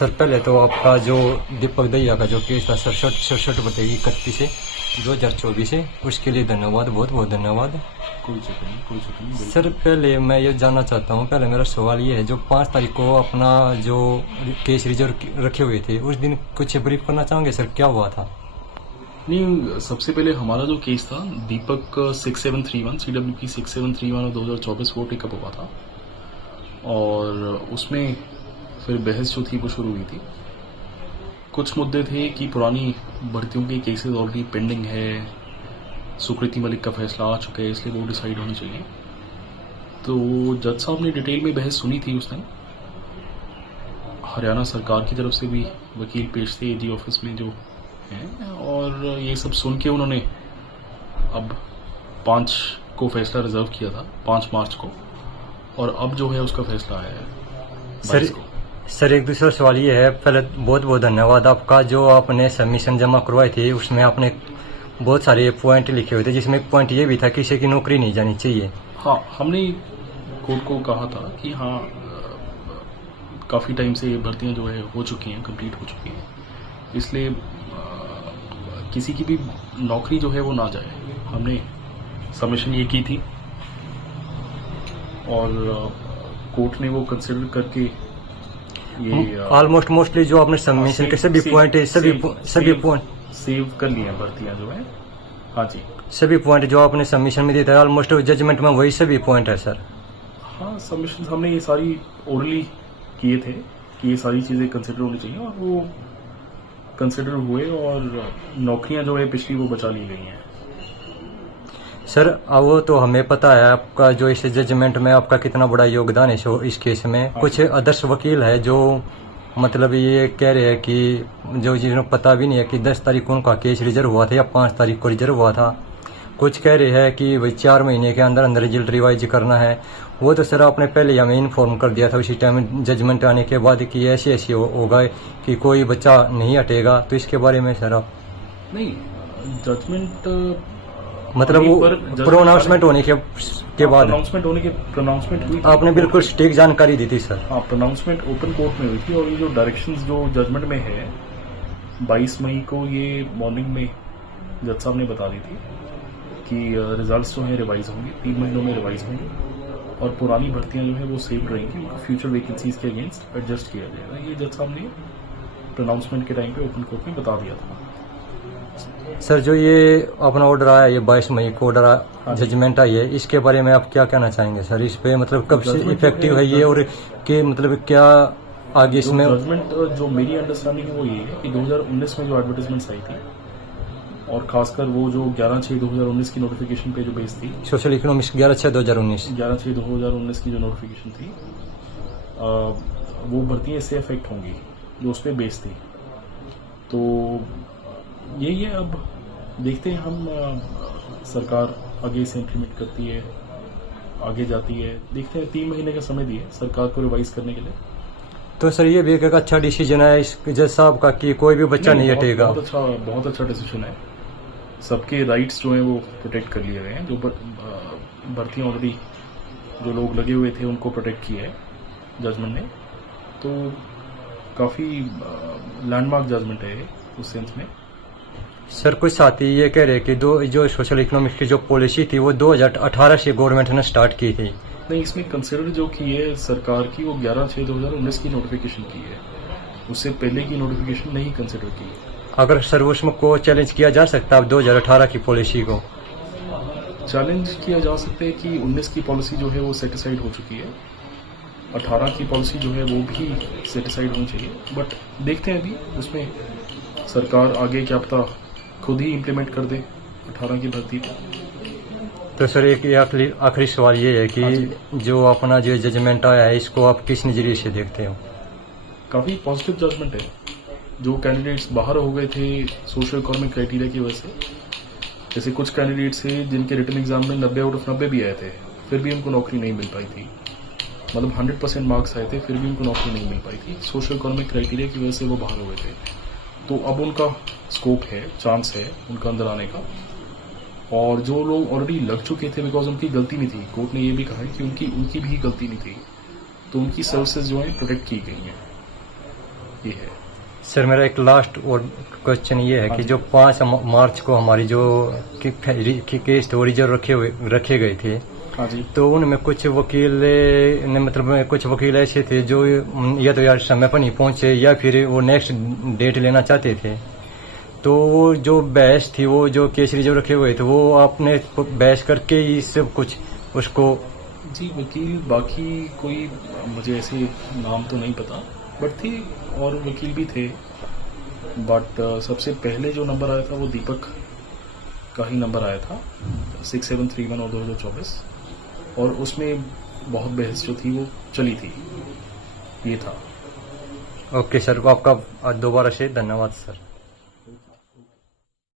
Sir पहले तो आपका जो दीपक दहिया का जो केस था 67/31/2024 है, उसके लिए धन्यवाद, बहुत बहुत धन्यवाद। कोई चक्कर नहीं, कोई चक्कर नहीं। सर पहले मैं ये जानना चाहता हूँ, पहले मेरा सवाल ये है, जो 5 तारीख को अपना जो केस रिजर्व रखे हुए थे उस दिन कुछ ब्रीफ करना चाहोगे सर, क्या हुआ था? नहीं, सबसे पहले हमारा जो केस था दीपक 6731 CWP 6731 और 2024 वो टेकअप हुआ था, और उसमें फिर बहस जो थी वो शुरू हुई थी। कुछ मुद्दे थे कि पुरानी भर्तियों के केसेस ऑलरेडी पेंडिंग है, सुकृति मलिक का फैसला आ चुका है, इसलिए वो डिसाइड होनी चाहिए। तो जज साहब ने डिटेल में बहस सुनी थी उस दिन। हरियाणा सरकार की तरफ से भी वकील पेश थे AG ऑफिस में जो हैं, और ये सब सुन के उन्होंने अब 5 को फैसला रिजर्व किया था, 5 मार्च को, और अब जो है उसका फैसला आया है 22 को। सर एक दूसरा सवाल ये है, पहले बहुत बहुत धन्यवाद आपका, जो आपने सबमिशन जमा करवाए थे उसमें आपने बहुत सारे पॉइंट लिखे हुए थे, जिसमें एक पॉइंट ये भी था किसी की नौकरी नहीं जानी चाहिए। हाँ, हमने कोर्ट को कहा था कि हाँ काफ़ी टाइम से ये भर्तियाँ जो है हो चुकी हैं, कंप्लीट हो चुकी हैं, इसलिए किसी की भी नौकरी जो है वो ना जाए। हमने सबमिशन ये की थी और कोर्ट ने वो कंसिडर करके ये ऑलमोस्ट मोस्टली जो आपने सबमिशन के सभी पॉइंट सभी पॉइंट सेव कर लिए हैं भर्तियाँ जो है। हाँ जी, सभी पॉइंट जो आपने सबमिशन में दिए थे ऑलमोस्ट जजमेंट में वही सभी पॉइंट है सर। हाँ, सबमिशन हमने ये सारी ओरली किए थे कि ये सारी चीज़ें कंसिडर होनी चाहिए, और वो कंसिडर हुए, और नौकरियां जो है पिछली वो बचा ली गई हैं। सर अब वो तो हमें पता है आपका जो इस जजमेंट में आपका कितना बड़ा योगदान है इस केस में। कुछ आदर्श वकील है जो मतलब ये कह रहे हैं कि जो जिन्हें पता भी नहीं है कि 10 तारीख को उनका केस रिजर्व हुआ था या 5 तारीख को रिजर्व हुआ था। कुछ कह रहे हैं कि भाई 4 महीने के अंदर अंदर रिजल्ट रिवाइज करना है। वो तो सर आपने पहले हमें इन्फॉर्म कर दिया था उसी टाइम जजमेंट आने के बाद कि ऐसी होगा कि कोई बच्चा नहीं हटेगा। तो इसके बारे में सर आप नहीं, जजमेंट मतलब वो प्रोनाउंसमेंट होने के बाद प्रोनाउंसमेंट हुई थी, आपने बिल्कुल सटीक जानकारी दी थी सर। हाँ, प्रोनाउंसमेंट ओपन कोर्ट में हुई थी, और ये जो डायरेक्शंस जो जजमेंट में है 22 मई को ये मॉर्निंग में जज साहब ने बता दी थी कि रिजल्ट्स जो है रिवाइज होंगे, 3 महीनों में रिवाइज होंगे, और पुरानी भर्तियां जो है वो सेव रहेंगी, उनको फ्यूचर वैकेंसीज के अगेंस्ट एडजस्ट किया जाएगा। ये जज साहब ने प्रोनाउंसमेंट के टाइम पे ओपन कोर्ट में बता दिया था। सर जो ये अपना ऑर्डर आया, ये 22 मई को ऑर्डर जजमेंट आई है, इसके बारे में आप क्या कहना चाहेंगे सर? इस पे मतलब कब से इफेक्टिव है ये, और के मतलब क्या आगे इसमें जजमेंट जो मेरी अंडरस्टैंडिंग है वो ये है कि 2019 में जो एडवर्टाइजमेंट्स आई थी, और खासकर वो जो 11/6/2019 की नोटिफिकेशन पे जो बेस थी, सोशल इकोनॉमिक्स 11/6/2019 की जो नोटिफिकेशन थी, वो भर्तियां इससे अफेक्ट होंगी जो उस पर बेस थी। तो यही है, अब देखते हैं हम, सरकार आगे से इम्प्लीमेंट करती है, आगे जाती है, देखते हैं। 3 महीने का समय दिए सरकार को रिवाइज करने के लिए। तो सर ये भी एक अच्छा डिसीजन है इस जज साहब का कि कोई भी बच्चा नहीं हटेगा। बहुत अच्छा डिसीजन है। सबके राइट्स जो हैं वो प्रोटेक्ट कर लिए गए हैं। जो भर्तियां ऑलरेडी जो लोग लगे हुए थे उनको प्रोटेक्ट किया है जजमेंट ने, तो काफ़ी लैंडमार्क जजमेंट है उस सेंस में। सर कुछ साथी ये कह रहे कि जो सोशल इकोनॉमिक्स की जो पॉलिसी थी वो 2018 से गवर्नमेंट ने स्टार्ट की थी। नहीं, इसमें कंसिडर जो की है सरकार की वो 11/6/2019 की नोटिफिकेशन की है, उससे पहले की नोटिफिकेशन नहीं कंसिडर की है। अगर सर उसमें को चैलेंज किया जा सकता है 2018 की पॉलिसी को चैलेंज किया जा सकता है कि 19 की पॉलिसी जो है वो सेटिसाइड हो चुकी है, 18 की पॉलिसी जो है वो भी सेटिसाइड होनी चाहिए, बट देखते हैं अभी उसमें सरकार आगे क्या पता खुद ही इम्प्लीमेंट कर दे 18 की भर्ती को। तो सर एक आखिरी सवाल ये है कि जो अपना जो जजमेंट आया है इसको आप किस नजरिए से देखते हो? काफ़ी पॉजिटिव जजमेंट है। जो कैंडिडेट्स बाहर हो गए थे सोशल इकोनॉमिक क्राइटेरिया की वजह से, जैसे कुछ कैंडिडेट्स थे जिनके रिटन एग्जाम में 90/90 भी आए थे, फिर भी उनको नौकरी नहीं मिल पाई थी, मतलब 100% मार्क्स आए थे, फिर भी उनको नौकरी नहीं मिल पाई थी, सोशल इकोनॉमिक क्राइटेरिया की वजह से वो बाहर हो गए थे। तो अब उनका स्कोप है, चांस है उनका अंदर आने का। और जो लोग ऑलरेडी लग चुके थे, बिकॉज उनकी गलती नहीं थी, कोर्ट ने ये भी कहा है कि उनकी भी गलती नहीं थी, तो उनकी सर्विसेज जो है प्रोटेक्ट की गई हैं। ये है। सर मेरा एक लास्ट और क्वेश्चन ये है कि जो 5 मार्च को हमारी जो केस थे ओरिजिनल रखे गए थे, हाँ जी। तो उनमें कुछ वकील ने मतलब कुछ वकील ऐसे थे जो या तो यार समय पर नहीं पहुंचे या फिर वो नेक्स्ट डेट लेना चाहते थे। तो वो जो बहस थी, वो जो केस रिजर्व रखे हुए थे, वो आपने बहस करके ही सब कुछ उसको। जी वकील बाकी कोई मुझे ऐसे नाम तो नहीं पता, बट थी और वकील भी थे। बट सबसे पहले जो नंबर आया था वो दीपक का ही नंबर आया था 6731 और 2024, और उसमें बहुत बहस जो थी वो चली थी। ये था। ओके सर, आपका दोबारा से धन्यवाद सर।